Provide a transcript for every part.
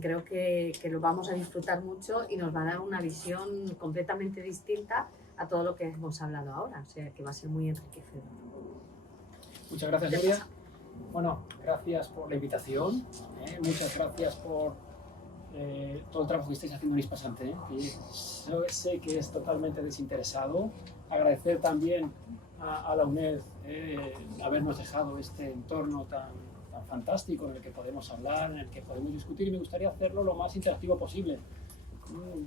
creo que lo vamos a disfrutar mucho y nos va a dar una visión completamente distinta a todo lo que hemos hablado ahora, o sea que va a ser muy enriquecedor. Muchas gracias, Nuria. Bueno, gracias por la invitación, muchas gracias por todo el trabajo que estáis haciendo en Hispasante, que yo sé que es totalmente desinteresado. Agradecer también a la UNED habernos dejado este entorno tan fantástico en el que podemos hablar, en el que podemos discutir, y me gustaría hacerlo lo más interactivo posible.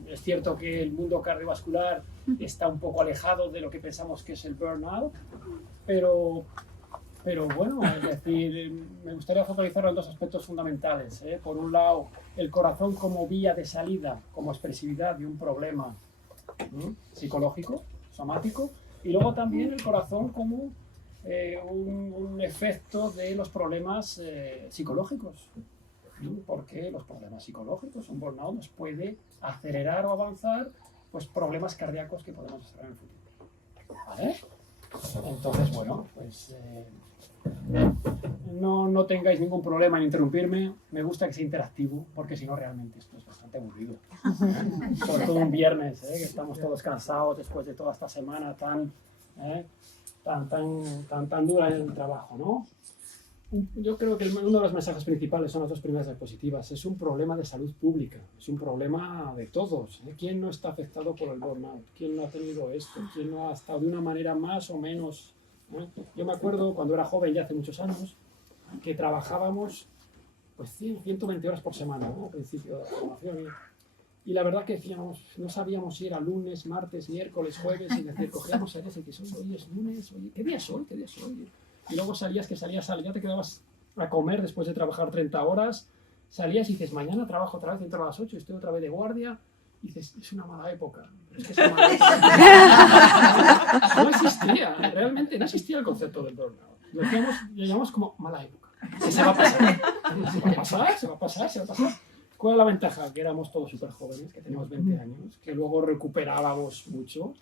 Es cierto que el mundo cardiovascular está un poco alejado de lo que pensamos que es el burnout, pero bueno, es decir, me gustaría focalizarlo en dos aspectos fundamentales. Por un lado, el corazón como vía de salida, como expresividad de un problema psicológico, somático, y luego también el corazón como un efecto de los problemas psicológicos, porque los problemas psicológicos, un burnout nos puede acelerar o avanzar pues problemas cardíacos que podemos estar en el futuro. ¿Vale? Entonces, bueno, pues no tengáis ningún problema en interrumpirme. Me gusta que sea interactivo, porque si no realmente esto es bastante aburrido. Sobre todo un viernes, que estamos todos cansados después de toda esta semana tan dura en el trabajo, ¿no? Yo creo que uno de los mensajes principales son las dos primeras diapositivas. Es un problema de salud pública, es un problema de todos. ¿Quién no está afectado por el burnout? ¿Quién no ha tenido esto? ¿Quién no ha estado de una manera más o menos? Yo me acuerdo cuando era joven, ya hace muchos años, que trabajábamos pues 120 horas por semana, ¿no? Al principio de la formación. Y la verdad que decíamos, no sabíamos si era lunes, martes, miércoles, jueves, y decir, cogíamos aires y decíamos, hoy es lunes, oye, ¿qué día es hoy? ¿Qué día es hoy? Y luego salías, ya te quedabas a comer después de trabajar 30 horas, salías y dices, mañana trabajo otra vez, entro a las 8 y estoy otra vez de guardia, y dices, es una mala época. Pero es que es una mala época. No existía, realmente no existía el concepto del burnout. Lo llamamos como mala época. Que se va a pasar. Se va a pasar. ¿Cuál es la ventaja? Que éramos todos súper jóvenes, que teníamos 20 años, que luego recuperábamos mucho,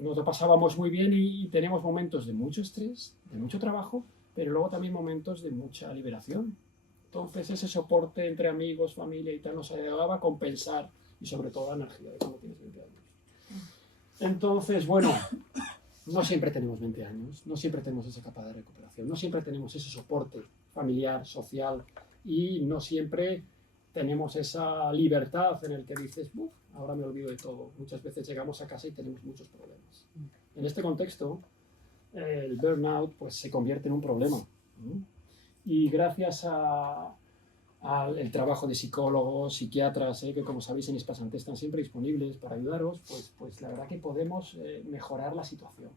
nos lo pasábamos muy bien y tenemos momentos de mucho estrés, de mucho trabajo, pero luego también momentos de mucha liberación. Entonces ese soporte entre amigos, familia y tal nos ayudaba a compensar, y sobre todo la energía de cuando tienes 20 años. Entonces, bueno, no siempre tenemos 20 años, no siempre tenemos esa capacidad de recuperación, no siempre tenemos ese soporte familiar, social, y no siempre tenemos esa libertad en el que dices, ahora me olvido de todo. Muchas veces llegamos a casa y tenemos muchos problemas. En este contexto, el burnout pues, se convierte en un problema. Y gracias al trabajo de psicólogos, psiquiatras, que como sabéis en Hispasante están siempre disponibles para ayudaros, pues la verdad que podemos mejorar la situación.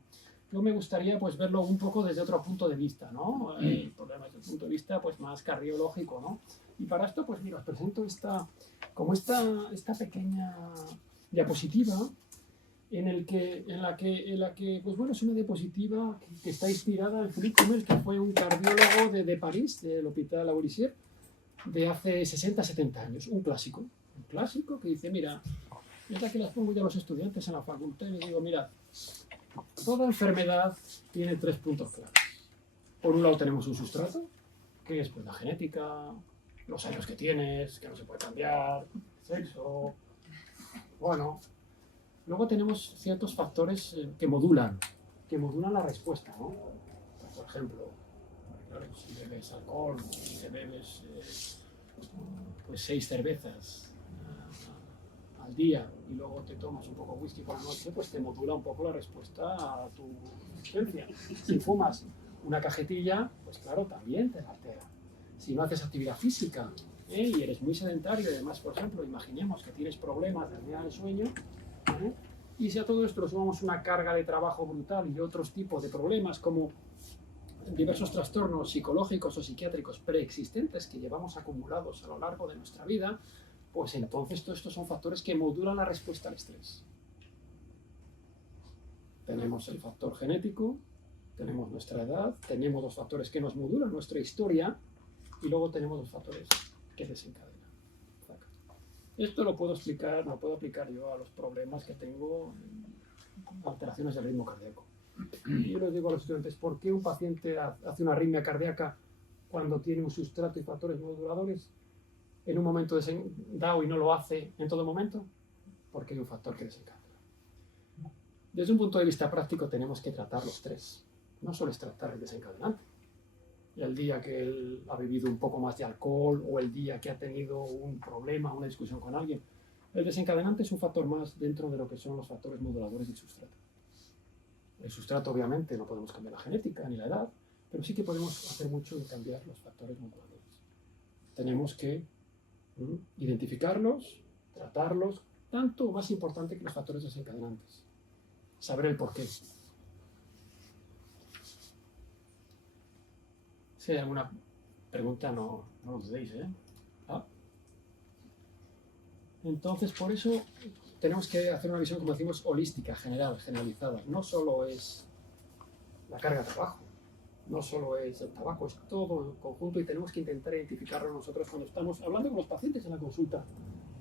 Yo me gustaría pues verlo un poco desde otro punto de vista, ¿no? El problema desde el punto de vista pues más cardiológico, ¿no? Y para esto pues mira, os presento esta pequeña diapositiva en la que pues bueno, es una diapositiva que está inspirada en Philippe Comel, que fue un cardiólogo de París, del Hôpital Lavoisier, de hace 60-70 años, un clásico que dice, mira, es la que las pongo ya a los estudiantes en la facultad y les digo, mira, toda enfermedad tiene 3 puntos claros. Por un lado tenemos un sustrato, que es pues, la genética, los años que tienes, que no se puede cambiar, sexo, bueno. Luego tenemos ciertos factores que modulan la respuesta, ¿no? Por ejemplo, si bebes alcohol, si bebes pues 6 cervezas al día y luego te tomas un poco de whisky por la noche, pues te modula un poco la respuesta a tu existencia. Si fumas una cajetilla, pues claro, también te la altera. Si no haces actividad física y eres muy sedentario y además, por ejemplo, imaginemos que tienes problemas de apnea del sueño, y si a todo esto le sumamos una carga de trabajo brutal y otros tipos de problemas como diversos trastornos psicológicos o psiquiátricos preexistentes que llevamos acumulados a lo largo de nuestra vida, pues entonces todos estos son factores que modulan la respuesta al estrés. Tenemos el factor genético, tenemos nuestra edad, tenemos los factores que nos modulan nuestra historia y luego tenemos los factores que desencadenan. Esto lo puedo aplicar yo a los problemas que tengo, alteraciones del ritmo cardíaco. Y yo les digo a los estudiantes, ¿por qué un paciente hace una arritmia cardíaca cuando tiene un sustrato y factores moduladores? en un momento dado y no lo hace en todo momento? Porque hay un factor que desencadena. Desde un punto de vista práctico tenemos que tratar los tres. No solo es tratar el desencadenante. Y el día que él ha bebido un poco más de alcohol o el día que ha tenido un problema, una discusión con alguien. El desencadenante es un factor más dentro de lo que son los factores moduladores del sustrato. El sustrato obviamente no podemos cambiar la genética ni la edad, pero sí que podemos hacer mucho en cambiar los factores moduladores. Tenemos que identificarlos, tratarlos, tanto o más importante que los factores desencadenantes. Saber el porqué. Si hay alguna pregunta, no os dudéis, ¿eh? Entonces, por eso tenemos que hacer una visión, como decimos, holística, general, generalizada. No solo es la carga de trabajo, no solo es el tabaco, es todo en conjunto y tenemos que intentar identificarlo nosotros cuando estamos hablando con los pacientes en la consulta.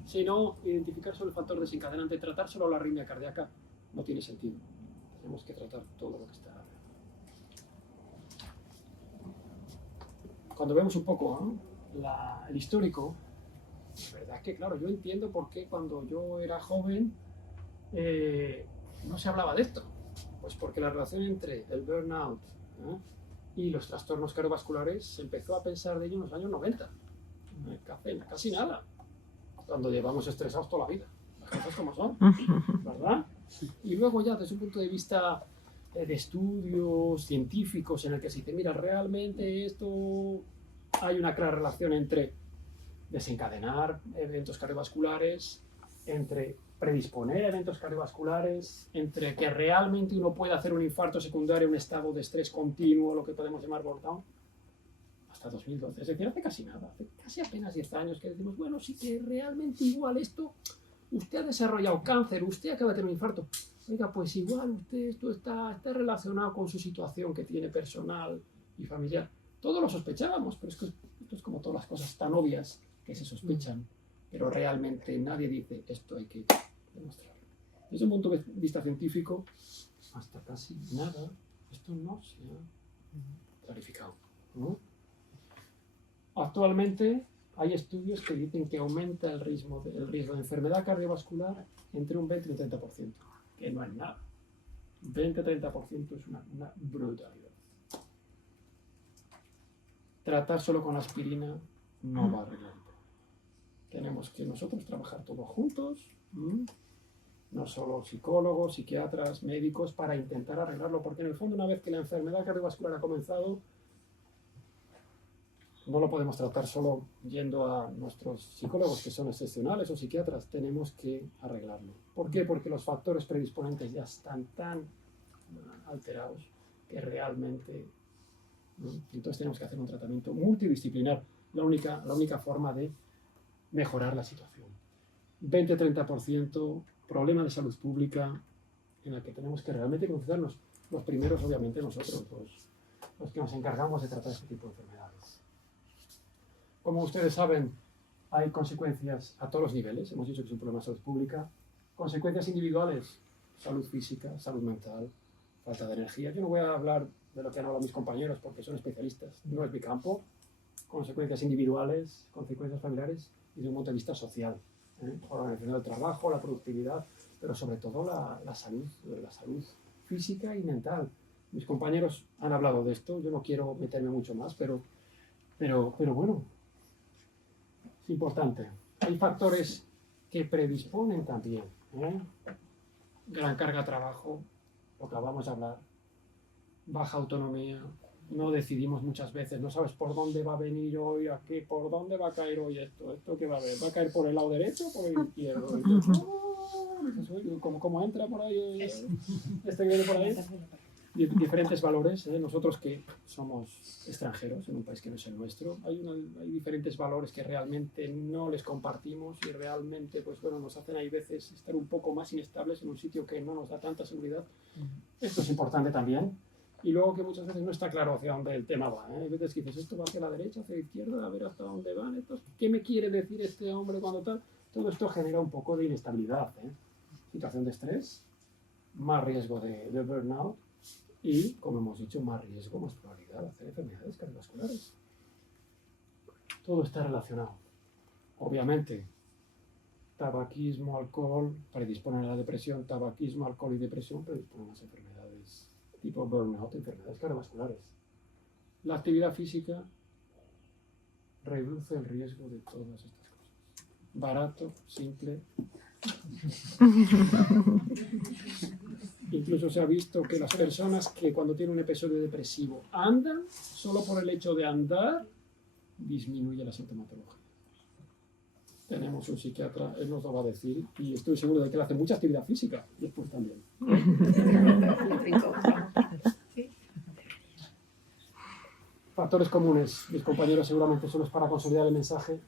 Si no, identificar solo el factor desencadenante, tratar solo la arritmia cardíaca, no tiene sentido. Tenemos que tratar todo lo que está. Cuando vemos un poco el histórico, la verdad es que, claro, yo entiendo por qué cuando yo era joven no se hablaba de esto. Pues porque la relación entre el burnout y los trastornos cardiovasculares se empezó a pensar de ello en los años 90. Casi nada. Cuando llevamos estresados toda la vida. Las cosas como son, ¿verdad? Y luego ya desde un punto de vista de estudios científicos en el que se dice, mira, realmente esto hay una clara relación entre desencadenar eventos cardiovasculares, entre predisponer a eventos cardiovasculares, entre que realmente uno pueda hacer un infarto secundario, un estado de estrés continuo, lo que podemos llamar burnout, hasta 2012. Es decir, hace casi nada, hace casi apenas 10 años que decimos, bueno, sí que realmente igual esto, usted ha desarrollado cáncer, usted acaba de tener un infarto. Oiga, pues igual esto está relacionado con su situación que tiene personal y familiar. Todos lo sospechábamos, pero es que esto es como todas las cosas tan obvias que se sospechan, pero realmente nadie dice esto hay que demostrarlo. Desde un punto de vista científico, hasta casi nada, esto no se ha clarificado, ¿no? Actualmente hay estudios que dicen que aumenta el riesgo de enfermedad cardiovascular entre un 20 y un 30%, que no es nada. 20-30% es una brutalidad. Tratar solo con aspirina no va a arreglarlo. Tenemos que nosotros trabajar todos juntos, no solo psicólogos, psiquiatras, médicos, para intentar arreglarlo, porque en el fondo una vez que la enfermedad cardiovascular ha comenzado, no lo podemos tratar solo yendo a nuestros psicólogos, que son excepcionales, o psiquiatras, tenemos que arreglarlo. ¿Por qué? Porque los factores predisponentes ya están tan alterados que realmente... Entonces tenemos que hacer un tratamiento multidisciplinar, la única forma de mejorar la situación. 20-30% problema de salud pública en el que tenemos que realmente concentrarnos. Los primeros, obviamente, nosotros, los que nos encargamos de tratar este tipo de enfermedades. Como ustedes saben, hay consecuencias a todos los niveles. Hemos dicho que es un problema de salud pública. Consecuencias individuales, salud física, salud mental, falta de energía. Yo no voy a hablar de lo que han hablado mis compañeros porque son especialistas, no es mi campo. Consecuencias individuales, consecuencias familiares y desde un punto de vista social. La organización del trabajo, la productividad, pero sobre todo la salud física y mental. Mis compañeros han hablado de esto, yo no quiero meterme mucho más, pero bueno, es importante. Hay factores que predisponen también. Gran carga de trabajo, lo que vamos a hablar, baja autonomía, no decidimos muchas veces, no sabes por dónde va a venir hoy, aquí, por dónde va a caer hoy esto que va a haber, va a caer por el lado derecho o por el izquierdo. ¿Cómo entra por ahí? Este viene por ahí. Diferentes valores, nosotros que somos extranjeros en un país que no es el nuestro, hay diferentes valores que realmente no les compartimos y realmente pues bueno, nos hacen hay veces estar un poco más inestables en un sitio que no nos da tanta seguridad. Esto es importante también. Y luego que muchas veces no está claro hacia dónde el tema va. Hay veces que dices, esto va hacia la derecha, hacia la izquierda, a ver hasta dónde van estos. ¿Qué me quiere decir este hombre cuando tal? Todo esto genera un poco de inestabilidad. Situación de estrés, más riesgo de burnout y, como hemos dicho, más riesgo, más probabilidad de hacer enfermedades cardiovasculares. Todo está relacionado. Obviamente, tabaquismo, alcohol predisponen a la depresión, tabaquismo, alcohol y depresión predisponen a las enfermedades tipo burnout, enfermedades cardiovasculares. La actividad física reduce el riesgo de todas estas cosas. Barato, simple. Incluso se ha visto que las personas que cuando tienen un episodio depresivo andan, solo por el hecho de andar, disminuye la sintomatología. Tenemos un psiquiatra, él nos lo va a decir, y estoy seguro de que él hace mucha actividad física, y después también. Factores comunes, mis compañeros seguramente solo es para consolidar el mensaje.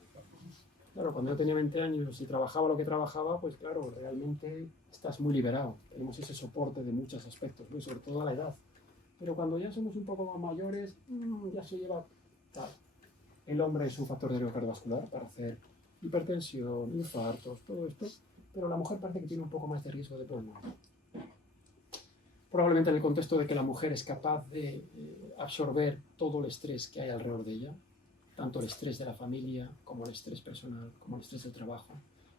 Claro, cuando yo tenía 20 años y trabajaba lo que trabajaba, pues claro, realmente estás muy liberado. Tenemos ese soporte de muchos aspectos, ¿no? Sobre todo a la edad. Pero cuando ya somos un poco más mayores, ya se lleva tal. El hombre es un factor de riesgo cardiovascular para hacer hipertensión, infartos, todo esto, pero la mujer parece que tiene un poco más de riesgo de burnout. Probablemente en el contexto de que la mujer es capaz de absorber todo el estrés que hay alrededor de ella, tanto el estrés de la familia, como el estrés personal, como el estrés del trabajo.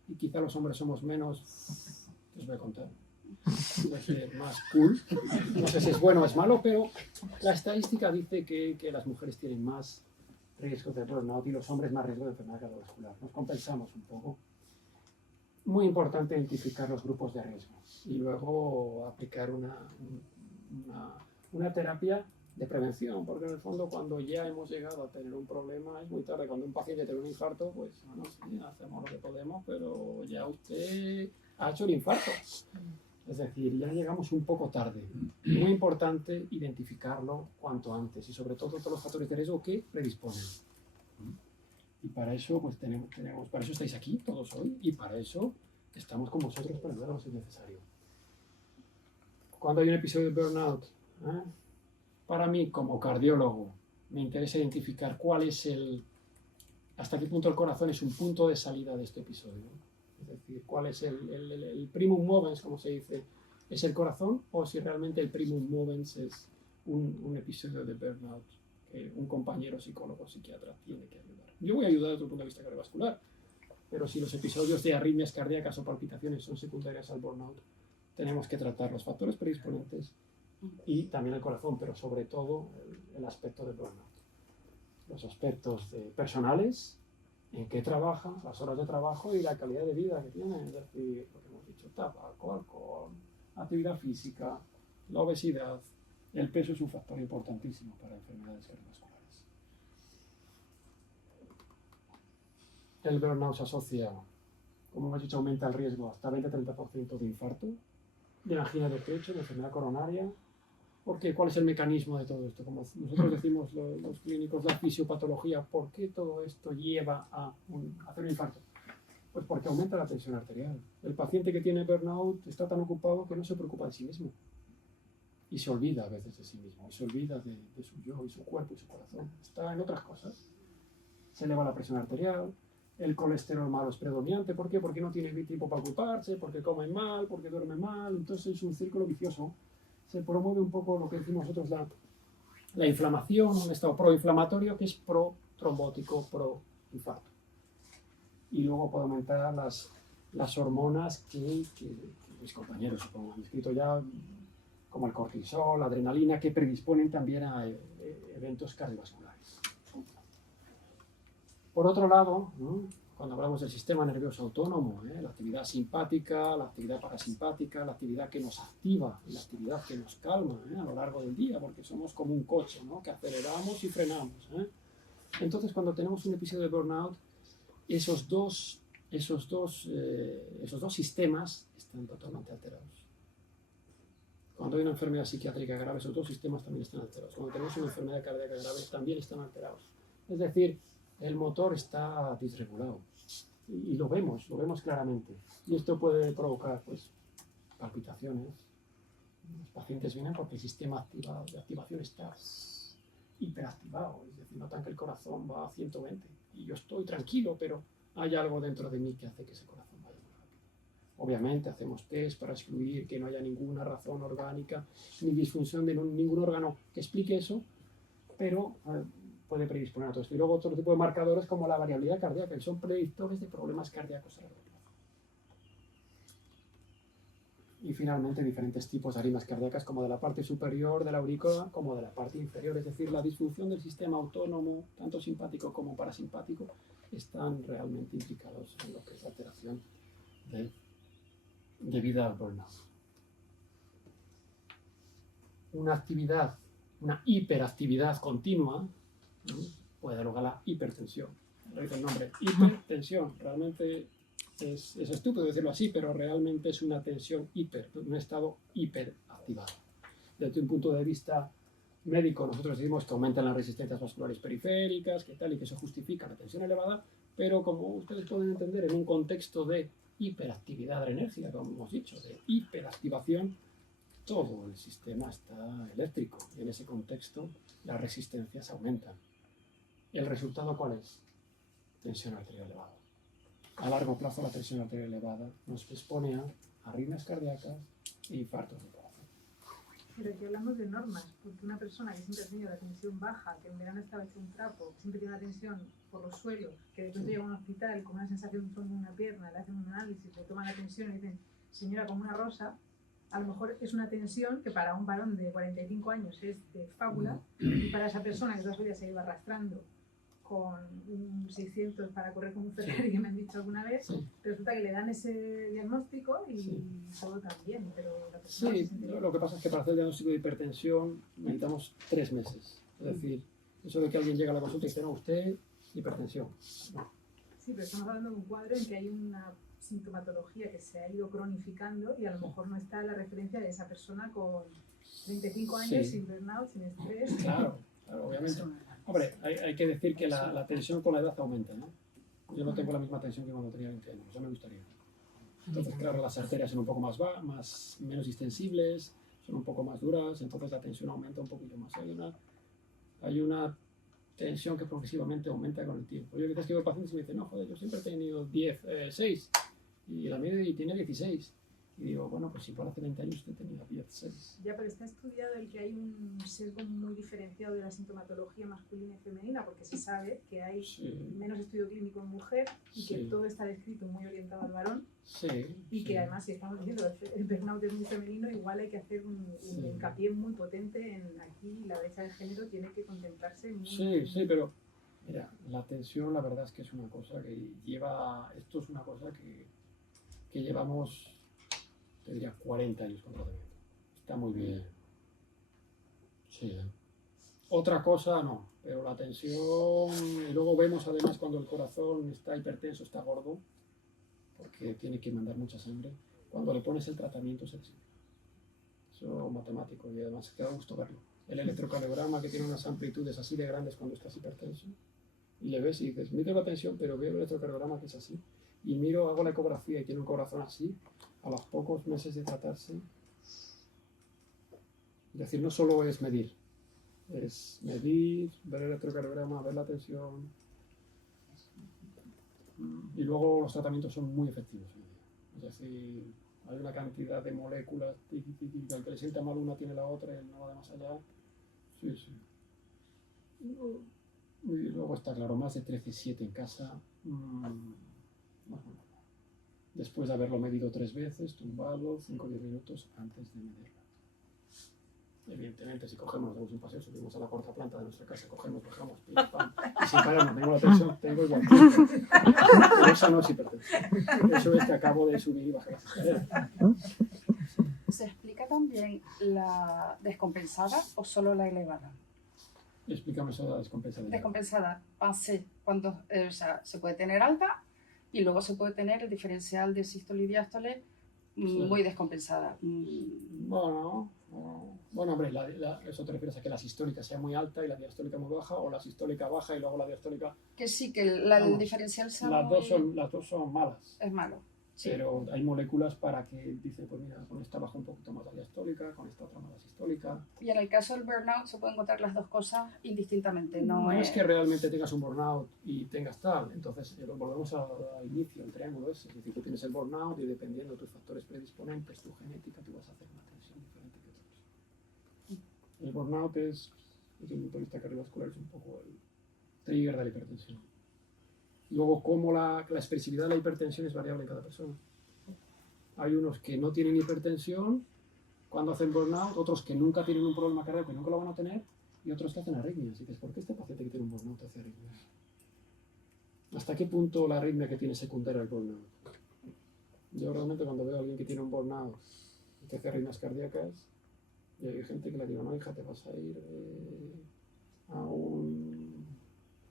Y quizá los hombres somos menos, os voy a contar, más cool. No sé si es bueno o es malo, pero la estadística dice que las mujeres tienen más riesgo de burnout y los hombres más riesgo de enfermedad cardiovascular. Nos compensamos un poco. Muy importante identificar los grupos de riesgo y luego aplicar una terapia de prevención, porque en el fondo cuando ya hemos llegado a tener un problema es muy tarde. Cuando un paciente tiene un infarto, pues bueno, sí, hacemos lo que podemos, pero ya usted ha hecho el infarto. Es decir, ya llegamos un poco tarde. Muy importante identificarlo cuanto antes y sobre todo todos los factores de riesgo que predisponen. Y para eso, pues para eso estáis aquí todos hoy y para eso estamos con vosotros para ayudaros si es necesario. Cuando hay un episodio de burnout, para mí como cardiólogo me interesa identificar cuál es hasta qué punto el corazón es un punto de salida de este episodio. Es decir, cuál es el primum movens, como se dice, es el corazón o si realmente el primum movens es un episodio de burnout que un compañero psicólogo o psiquiatra tiene que ayudar. Yo voy a ayudar desde el punto de vista cardiovascular, pero si los episodios de arritmias cardíacas o palpitaciones son secundarias al burnout, tenemos que tratar los factores predisponentes y también el corazón, pero sobre todo el aspecto del burnout. Los aspectos personales, en qué trabaja, las horas de trabajo y la calidad de vida que tiene, es decir, lo que hemos dicho, tabaco, alcohol, actividad física, la obesidad. El peso es un factor importantísimo para enfermedades cardiovasculares. El burnout se asocia, como hemos dicho, aumenta el riesgo hasta 20-30% de infarto, de angina de pecho, de enfermedad coronaria. ¿Por qué? ¿Cuál es el mecanismo de todo esto? Como nosotros decimos los clínicos, la fisiopatología, ¿por qué todo esto lleva a hacer un infarto? Pues porque aumenta la tensión arterial. El paciente que tiene burnout está tan ocupado que no se preocupa de sí mismo. Y se olvida a veces de sí mismo, y se olvida de su yo, y su cuerpo, y su corazón. Está en otras cosas. Se eleva la presión arterial, el colesterol malo es predominante. ¿Por qué? Porque no tiene tiempo para ocuparse, porque come mal, porque duerme mal. Entonces es un círculo vicioso. Se promueve un poco lo que decimos nosotros la inflamación, un estado proinflamatorio que es pro-trombótico, pro-infarto. Y luego puede aumentar las hormonas que mis compañeros supongo han escrito ya, como el cortisol, la adrenalina, que predisponen también a eventos cardiovasculares. Por otro lado, cuando hablamos del sistema nervioso autónomo, la actividad simpática, la actividad parasimpática, la actividad que nos activa y la actividad que nos calma a lo largo del día, porque somos como un coche, que aceleramos y frenamos. Entonces, cuando tenemos un episodio de burnout, esos dos sistemas están totalmente alterados. Cuando hay una enfermedad psiquiátrica grave, esos dos sistemas también están alterados. Cuando tenemos una enfermedad cardíaca grave, también están alterados. Es decir, el motor está disregulado. Y lo vemos claramente. Y esto puede provocar palpitaciones. Los pacientes vienen porque el sistema de activación está hiperactivado. Es decir, notan que el corazón va a 120. Y yo estoy tranquilo, pero hay algo dentro de mí que hace que ese corazón vaya muy rápido. Obviamente hacemos test para excluir que no haya ninguna razón orgánica ni disfunción de ningún órgano que explique eso, pero puede predisponer a todo esto. Y luego otro tipo de marcadores como la variabilidad cardíaca, que son predictores de problemas cardíacos a largo plazo. Y finalmente diferentes tipos de arritmias cardíacas como de la parte superior de la aurícula como de la parte inferior, es decir, la disfunción del sistema autónomo, tanto simpático como parasimpático, están realmente implicados en lo que es la alteración debida al burnout. Una actividad, una hiperactividad continua, ¿no?, puede dar lugar a la hipertensión. Lo dice el nombre, hipertensión. Realmente es estúpido decirlo así, pero realmente es una tensión un estado hiperactivado. Desde un punto de vista médico, nosotros decimos que aumentan las resistencias vasculares periféricas, que tal, y que eso justifica la tensión elevada, pero como ustedes pueden entender, en un contexto de hiperactividad adrenérgica, como hemos dicho, de hiperactivación, todo el sistema está eléctrico, y en ese contexto las resistencias aumentan. ¿El resultado cuál es? Tensión arterial elevada. A largo plazo la tensión arterial elevada nos expone a arritmias cardíacas e infartos del corazón. Pero aquí hablamos de normas, porque una persona que siempre ha tenido la tensión baja, que en verano estaba hecho un trapo, que siempre tiene la tensión por los suelos, que de pronto llega a un hospital con una sensación de en una pierna, le hacen un análisis, le toman la tensión y dicen, señora, como una rosa, a lo mejor es una tensión que para un varón de 45 años es de fábula, y para esa persona que toda su vida se iba arrastrando con un 600 para correr con un Ferrari, que me han dicho alguna vez, resulta que le dan ese diagnóstico y todo también, pero la persona Sí, lo que pasa es que para hacer el diagnóstico de hipertensión necesitamos 3 meses. Es decir, eso de que alguien llega a la consulta y dice, no, usted, hipertensión. No. Sí, pero estamos hablando de un cuadro en que hay una sintomatología que se ha ido cronificando y a lo mejor no está la referencia de esa persona con 35 años, sin burnout, sin estrés. Claro, obviamente. Hombre, hay que decir que la tensión con la edad aumenta, ¿no? Yo no tengo la misma tensión que cuando tenía 20 años, eso me gustaría. Entonces, claro, las arterias son un poco menos extensibles, son un poco más duras, entonces la tensión aumenta un poquito más. Hay una tensión que progresivamente aumenta con el tiempo. Yo a veces que veo pacientes y me dicen, no, joder, yo siempre he tenido 6 y la media tiene 16. Y digo, bueno, pues si por hace 20 años usted tenía 16. Ya, pero está estudiado el que hay un sesgo muy diferenciado de la sintomatología masculina y femenina, porque se sabe que hay menos estudio clínico en mujer y que todo está descrito muy orientado al varón. Y que además, si estamos diciendo que el burnout es muy femenino, igual hay que hacer un hincapié muy potente en aquí la brecha de género tiene que contemplarse muy... Sí, pero mira, la tensión la verdad es que es una cosa que esto es una cosa que llevamos, te diría, 40 años con tratamiento. Está muy bien. Sí. Otra cosa no, pero la tensión, y luego vemos además cuando el corazón está hipertenso, está gordo, porque tiene que mandar mucha sangre, cuando le pones el tratamiento se desinfla. Eso es matemático y además te da gusto verlo. El electrocardiograma que tiene unas amplitudes así de grandes cuando estás hipertenso, y le ves y dices, mido la tensión, pero veo el electrocardiograma que es así, y hago la ecografía y tiene un corazón así, a los pocos meses de tratarse. Es decir, no solo es medir, ver el electrocardiograma, ver la tensión, y luego los tratamientos son muy efectivos. Es decir, hay una cantidad de moléculas, que al que le sienta mal una tiene la otra y no va de más allá. Sí. Y luego está claro, más de 13,7 en casa. Después de haberlo medido 3 veces, tumbado, 5 o 10 minutos antes de medirlo. Evidentemente, si cogemos, damos un paseo, subimos a la cuarta planta de nuestra casa, cogemos, bajamos, pim, pam, y sin pararnos, tengo la tensión, tengo igual. Pero eso no es hipertensión. Eso es que acabo de subir y bajar las escaleras. ¿Se explica también la descompensada o solo la elevada? Explícame eso de la descompensada. Descompensada, cuando, se puede tener alta y luego se puede tener el diferencial de sístole y diástole muy descompensada. Bueno, hombre, eso te refieres a que la sistólica sea muy alta y la diastólica muy baja, o la sistólica baja y luego la diastólica... Que sí, que el diferencial sea las dos son malas. Es malo. Sí. Pero hay moléculas para que dice, pues mira, con esta baja un poquito más la diastólica, con esta otra más la sistólica. Y en el caso del burnout se pueden encontrar las dos cosas indistintamente. No es que realmente tengas un burnout y tengas tal. Entonces, volvemos al inicio, el triángulo ese. Es decir, tú tienes el burnout y dependiendo de tus factores predisponentes, tu genética, tú vas a hacer una tensión diferente que otra persona. El burnout es, desde el punto de vista cardiovascular, es un poco trigger de la hipertensión. Luego, cómo la expresividad de la hipertensión es variable en cada persona. Hay unos que no tienen hipertensión cuando hacen burnout, otros que nunca tienen un problema cardíaco, que nunca lo van a tener, y otros que hacen arritmias. Y dices, ¿por qué este paciente que tiene un burnout hace arritmias? ¿Hasta qué punto la arritmia que tiene secundaria el burnout? Yo realmente cuando veo a alguien que tiene un burnout y que hace arritmias cardíacas, y hay gente que le digo, no hija, te vas a ir a un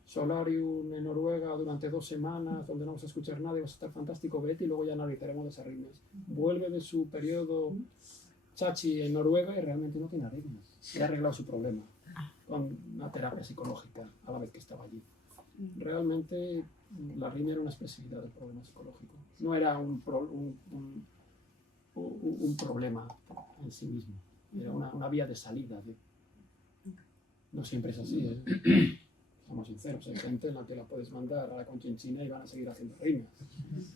solarium en Noruega durante 2 semanas donde no vas a escuchar nada y vas a estar fantástico, vete y luego ya analizaremos las arritmias. Vuelve de su periodo chachi en Noruega y realmente no tiene arritmias. Y ha arreglado su problema con una terapia psicológica a la vez que estaba allí. Realmente la arritmia era una expresividad del problema psicológico. No era un problema en sí mismo. Era una vía de salida. No siempre es así, ¿eh? Somos sinceros, hay gente en la que la puedes mandar a la Conchinchina y van a seguir haciendo arritmias.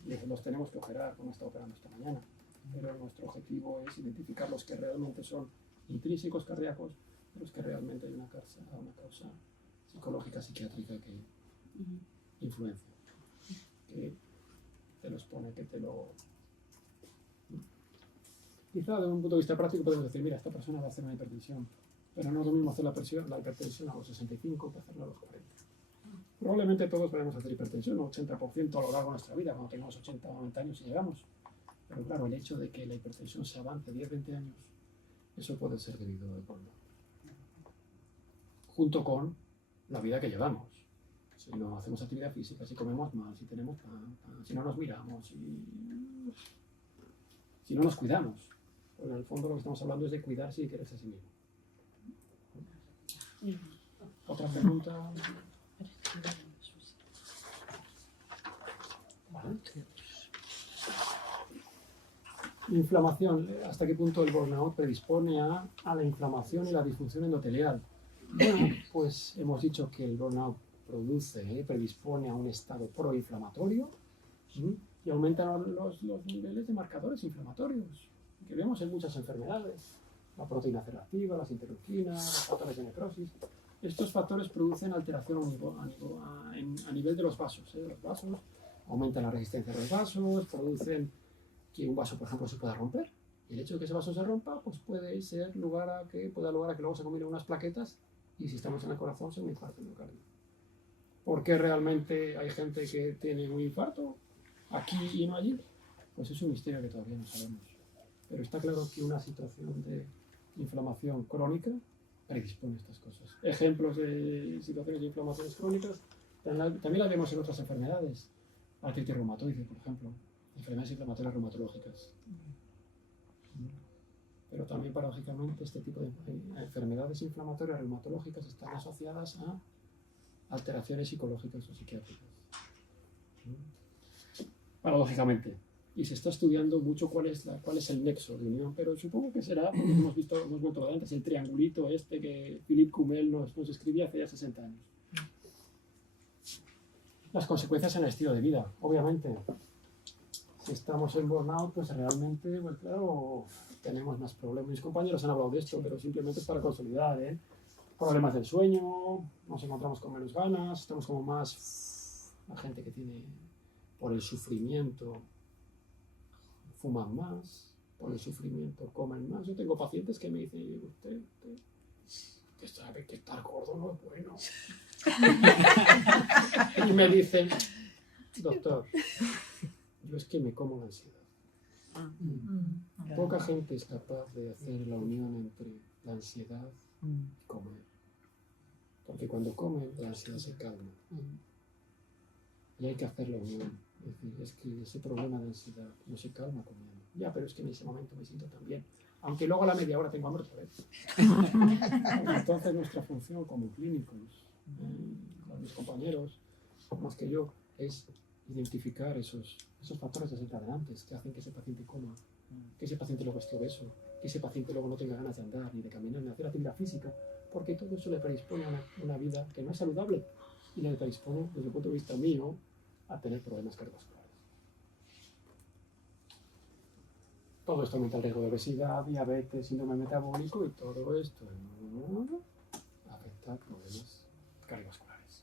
Y los tenemos que operar, como está operando esta mañana. Pero nuestro objetivo es identificar los que realmente son intrínsecos cardíacos, los que realmente hay una causa psicológica, psiquiátrica que influencia, que te los pone, que te lo... Quizá desde un punto de vista práctico podemos decir, mira, esta persona va a hacer una hipertensión, pero no es lo mismo hacer la hipertensión a los 65 que hacerla a los 40. Probablemente todos podemos hacer hipertensión, un 80% a lo largo de nuestra vida, cuando tengamos 80 o 90 años y llegamos. Pero claro, el hecho de que la hipertensión se avance 10-20 años, eso puede ser debido al burnout. Junto con la vida que llevamos. Si no hacemos actividad física, si comemos mal, si tenemos si no nos miramos, si no nos cuidamos. Porque en el fondo lo que estamos hablando es de cuidarse y quererse a sí mismo. ¿Otra pregunta? ¿Vale? Inflamación. ¿Hasta qué punto el burnout predispone a la inflamación y la disfunción endotelial? Bueno, pues hemos dicho que el burnout predispone a un estado proinflamatorio y aumentan los niveles de marcadores inflamatorios que vemos en muchas enfermedades. La proteína C reactiva, las interleuquinas, los factores de necrosis. Estos factores producen alteración a nivel de los vasos. Los vasos aumentan la resistencia de los vasos, producen que un vaso, por ejemplo, se pueda romper. Y el hecho de que ese vaso se rompa, pues puede dar lugar a que luego se acumulen unas plaquetas y si estamos en el corazón, sea un infarto miocardio. ¿Por qué realmente hay gente que tiene un infarto aquí y no allí? Pues es un misterio que todavía no sabemos. Pero está claro que una situación de inflamación crónica predispone a estas cosas. Ejemplos de situaciones de inflamaciones crónicas también las vemos en otras enfermedades. Artritis reumatoide, por ejemplo. Enfermedades inflamatorias reumatológicas. Pero también, paradójicamente, este tipo de enfermedades inflamatorias reumatológicas están asociadas a alteraciones psicológicas o psiquiátricas. Paradójicamente. Y se está estudiando mucho cuál es el nexo de unión, pero supongo que será, porque hemos vuelto antes, el triangulito que Philippe Cumel nos escribía hace ya 60 años. Las consecuencias en el estilo de vida, obviamente. Si estamos en burnout, pues realmente, pues claro, tenemos más problemas. Mis compañeros han hablado de esto, pero simplemente es para consolidar, ¿eh? Problemas del sueño, nos encontramos con menos ganas, estamos como más... La gente que tiene, por el sufrimiento, fuman más, por el sufrimiento comen más. Yo tengo pacientes que me dicen, usted que sabe que estar gordo no es bueno. Y me dicen, doctor, yo es que me como la ansiedad. Poca gente es capaz de hacer la unión entre la ansiedad y comer. Porque cuando comen, la ansiedad se calma. Y hay que hacer la unión. Es decir, es que ese problema de ansiedad no se calma comiendo. Ya, pero es que en ese momento me siento tan bien. Aunque luego a la media hora tengo hambre otra vez. Entonces nuestra función como clínicos, con mis compañeros, más que yo, es identificar esos factores desencadenantes que hacen que ese paciente coma, que ese paciente luego esté obeso, que ese paciente luego no tenga ganas de andar, ni de caminar, ni de hacer actividad física, porque todo eso le predispone a una vida que no es saludable y le predispone, desde el punto de vista mío, a tener problemas cardiovasculares. Todo esto aumenta el riesgo de obesidad, diabetes, síndrome metabólico y todo esto afecta a problemas cardiovasculares.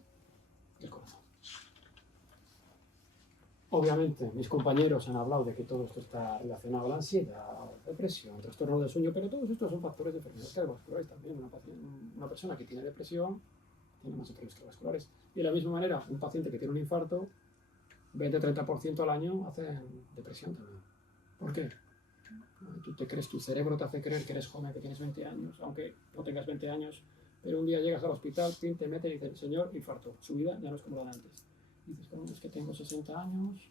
Obviamente, mis compañeros han hablado de que todo esto está relacionado a la ansiedad, depresión, trastorno del sueño, pero todos estos son factores de enfermedades cardiovasculares también. Una persona que tiene depresión tiene más enfermedades cardiovasculares. Y de la misma manera, un paciente que tiene un infarto, 20-30% al año hacen depresión también. ¿Por qué? Tú te crees, tu cerebro te hace creer que eres joven, que tienes 20 años, aunque no tengas 20 años, pero un día llegas al hospital, te meten y dicen, señor, infarto, su vida ya no es como la de antes. Y dices, bueno, es que tengo 60 años,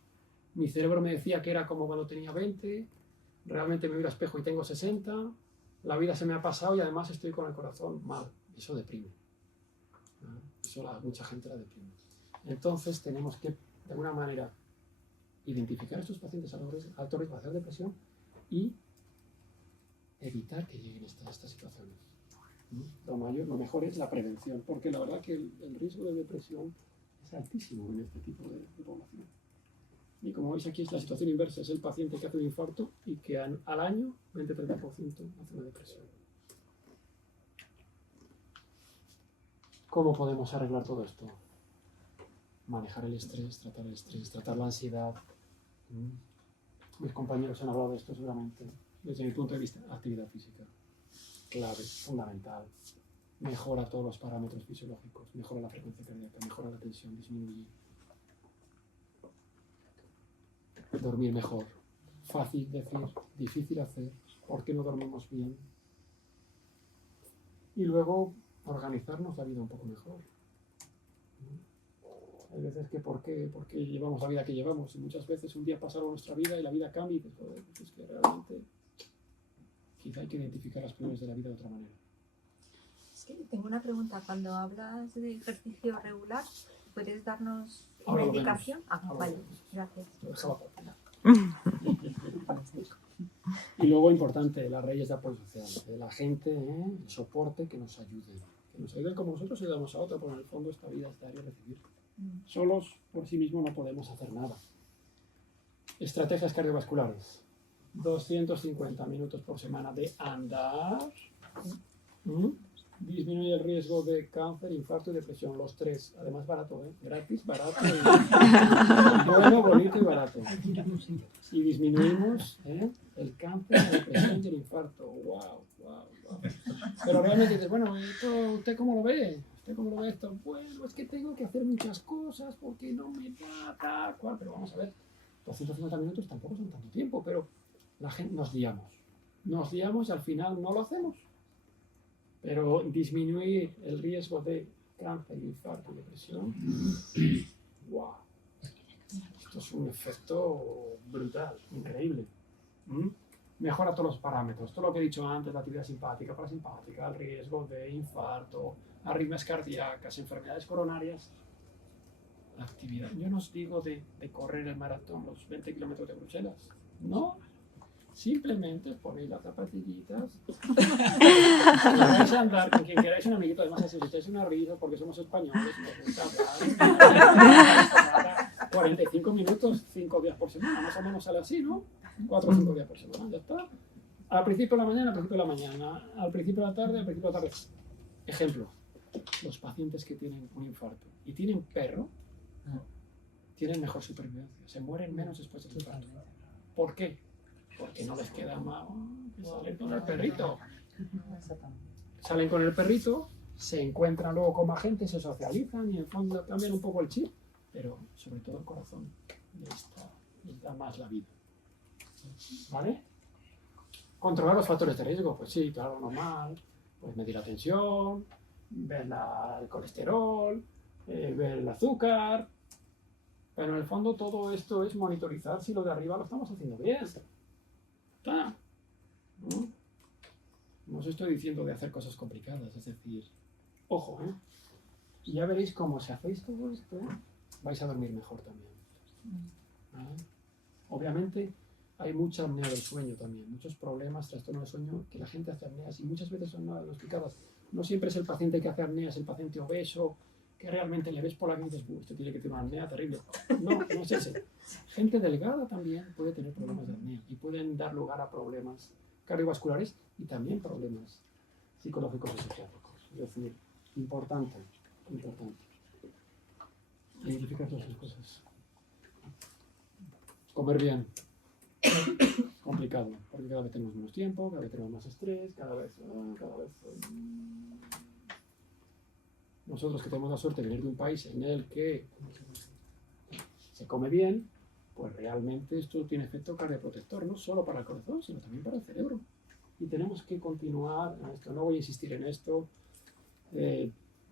mi cerebro me decía que era como cuando tenía 20, realmente me miro al espejo y tengo 60, la vida se me ha pasado y además estoy con el corazón mal. Eso deprime. Eso mucha gente la deprime. Entonces tenemos que, de alguna manera, identificar a estos pacientes alto riesgo de hacer depresión y evitar que lleguen a estas situaciones. Lo mejor es la prevención, porque la verdad que el riesgo de depresión es altísimo en este tipo de población. Y como veis aquí es la situación inversa, es el paciente que hace un infarto y que al año 20-30% hace una depresión. ¿Cómo podemos arreglar todo esto? Manejar el estrés, tratar la ansiedad. Mis compañeros han hablado de esto seguramente. Desde mi punto de vista, actividad física, clave, fundamental. Mejora todos los parámetros fisiológicos, mejora la frecuencia cardíaca, mejora la tensión, disminuye. Dormir mejor. Fácil decir, difícil hacer. ¿Por qué no dormimos bien? Y luego organizarnos la vida un poco mejor. Hay veces que ¿por qué llevamos la vida que llevamos? Y muchas veces un día pasa algo en nuestra vida y la vida cambia y dices, joder, pues es que realmente quizá hay que identificar las prioridades de la vida de otra manera. Es que tengo una pregunta. Cuando hablas de ejercicio regular, ¿puedes darnos Ahora una lo indicación? vemos. Ahora Vale, lo vemos. gracias. Lo dejaba por final. Y luego importante, las redes de apoyo social, de la gente, el soporte que nos ayuden como nosotros ayudamos a otros, porque en el fondo esta vida es dar y recibir. Solos por sí mismos no podemos hacer nada. Estrategias cardiovasculares. 250 minutos por semana de andar. Disminuye el riesgo de cáncer, infarto y depresión. Los tres. Además barato, gratis, barato. Bueno, bonito y barato. Y disminuimos el cáncer, la depresión y el infarto. Wow. Pero realmente dices, bueno, ¿usted cómo lo ve? ¿Usted cómo lo ve esto? Bueno, es que tengo que hacer muchas cosas porque no me da tal cual. Pero vamos a ver, 250 minutos tampoco son tanto tiempo, pero la gente nos liamos y al final no lo hacemos. Pero disminuir el riesgo de cáncer, infarto y depresión, wow. Esto es un efecto brutal, increíble. Mejora todos los parámetros, todo lo que he dicho antes, la actividad simpática, parasimpática, el riesgo de infarto, arritmias cardíacas, enfermedades coronarias. La actividad. Yo no os digo de correr el maratón, los 20 kilómetros de Bruselas, no. Simplemente ponéis las zapatillitas, vais a andar con quien queráis, un amiguito, además así os echáis una risa porque somos españoles, nos gusta hablar, 45 minutos, 5 días por semana, más o menos sale así, ¿no? 4 o 5 días por semana, ya está. Al principio de la mañana, al principio de la tarde, al principio de la tarde. Ejemplo, los pacientes que tienen un infarto y tienen perro, tienen mejor supervivencia, se mueren menos después del infarto. ¿Por qué? Porque no les queda más que salir con el perrito. Salen con el perrito, se encuentran luego con más gente, se socializan y en el fondo cambian un poco el chip, pero sobre todo el corazón les da más la vida. ¿Vale? Controlar los factores de riesgo, pues sí, claro, normal, pues medir la tensión, ver el colesterol, ver el azúcar, pero en el fondo todo esto es monitorizar si lo de arriba lo estamos haciendo bien. ¿Está? No os estoy diciendo de hacer cosas complicadas, es decir, ojo, y ya veréis cómo si hacéis todo esto, vais a dormir mejor también. ¿Vale? Obviamente hay mucha apnea del sueño también, muchos problemas, trastorno del sueño, que la gente hace apneas y muchas veces son no diagnosticadas. No siempre es el paciente que hace apnea, es el paciente obeso, que realmente le ves por la que dices, este tiene que tener una apnea terrible. No es ese. Gente delgada también puede tener problemas de apnea y pueden dar lugar a problemas cardiovasculares y también problemas psicológicos y psiquiátricos. Es decir, importante. Identificar todas esas cosas. Comer bien. Complicado, porque cada vez tenemos menos tiempo, cada vez tenemos más estrés, cada vez. Nosotros que tenemos la suerte de venir de un país en el que se come bien, pues realmente esto tiene efecto cardioprotector, no solo para el corazón, sino también para el cerebro. Y tenemos que continuar en esto. No voy a insistir en esto.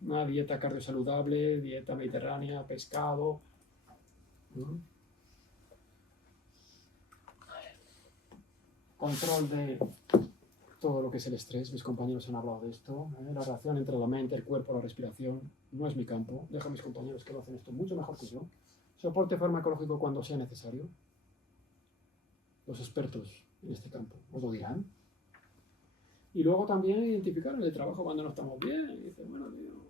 Una dieta cardiosaludable, dieta mediterránea, pescado. ¿No? Control de todo lo que es el estrés. Mis compañeros han hablado de esto. La relación entre la mente, el cuerpo, la respiración. No es mi campo. Dejo a mis compañeros que lo hacen esto mucho mejor que yo. Soporte farmacológico cuando sea necesario. Los expertos en este campo os lo dirán. Y luego también identificar en el trabajo cuando no estamos bien. Y dices, bueno, tío.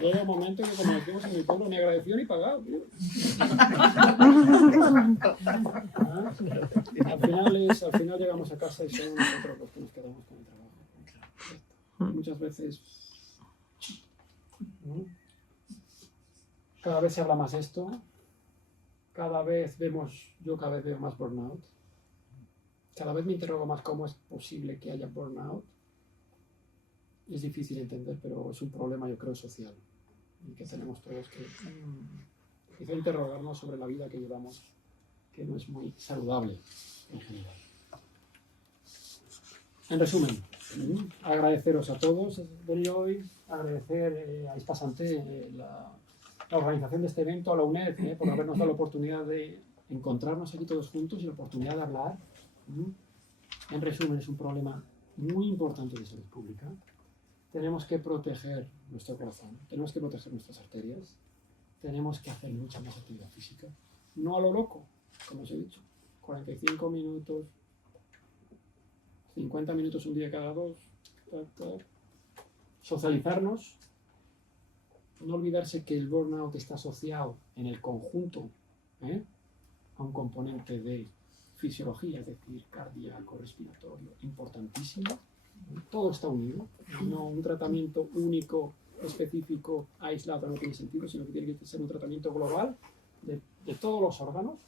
Llega un momento que, como decimos en mi pueblo, ni agradecido ni pagado, tío. Al final llegamos a casa y somos nosotros los que nos quedamos con el trabajo. Muchas veces, ¿no? Cada vez se habla más de esto. Cada vez veo más burnout. Cada vez me interrogo más cómo es posible que haya burnout. Es difícil entender, pero es un problema, yo creo, social. Y que tenemos todos que quizá interrogarnos sobre la vida que llevamos, que no es muy saludable en general. En resumen, agradeceros a todos venir hoy, agradecer a Ispasante la organización de este evento, a la UNED, por habernos dado la oportunidad de encontrarnos aquí todos juntos y la oportunidad de hablar. En resumen, es un problema muy importante de salud pública. Tenemos que proteger nuestro corazón, tenemos que proteger nuestras arterias, tenemos que hacer mucha más actividad física. No a lo loco, como os he dicho. 45 minutos, 50 minutos un día cada dos. Socializarnos. No olvidarse que el burnout está asociado en el conjunto a un componente de fisiología, es decir, cardíaco, respiratorio, importantísimo. Todo está unido. No un tratamiento único, específico, aislado no tiene sentido, sino que tiene que ser un tratamiento global de todos los órganos,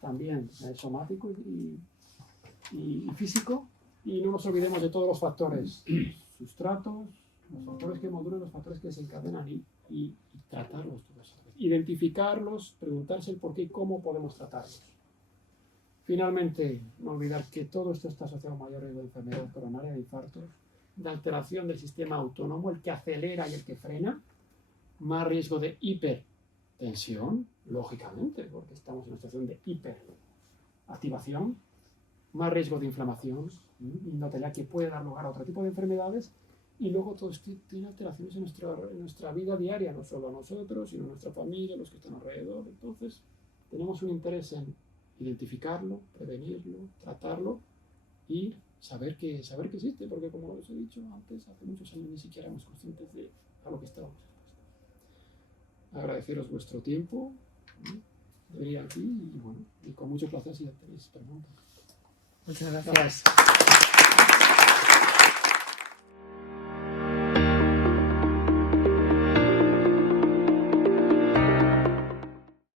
también somático y físico. Y no nos olvidemos de todos los factores, sustratos, los factores que modulan, los factores que desencadenan y tratarlos todos. Identificarlos, preguntarse el por qué y cómo podemos tratarlos. Finalmente, no olvidar que todo esto está asociado a mayor riesgo de enfermedad coronaria, de infartos, de alteración del sistema autónomo, el que acelera y el que frena, más riesgo de hipertensión, lógicamente, porque estamos en una situación de hiperactivación, más riesgo de inflamación, una tarea que puede dar lugar a otro tipo de enfermedades, y luego todo esto tiene alteraciones en nuestra vida diaria, no solo a nosotros, sino a nuestra familia, los que están alrededor. Entonces, tenemos un interés en identificarlo, prevenirlo, tratarlo y saber que existe, porque como os he dicho antes, hace muchos años ni siquiera éramos conscientes de a lo que estábamos expuestos. Agradeceros vuestro tiempo de venir aquí y con mucho placer si ya tenéis preguntas. Muchas gracias.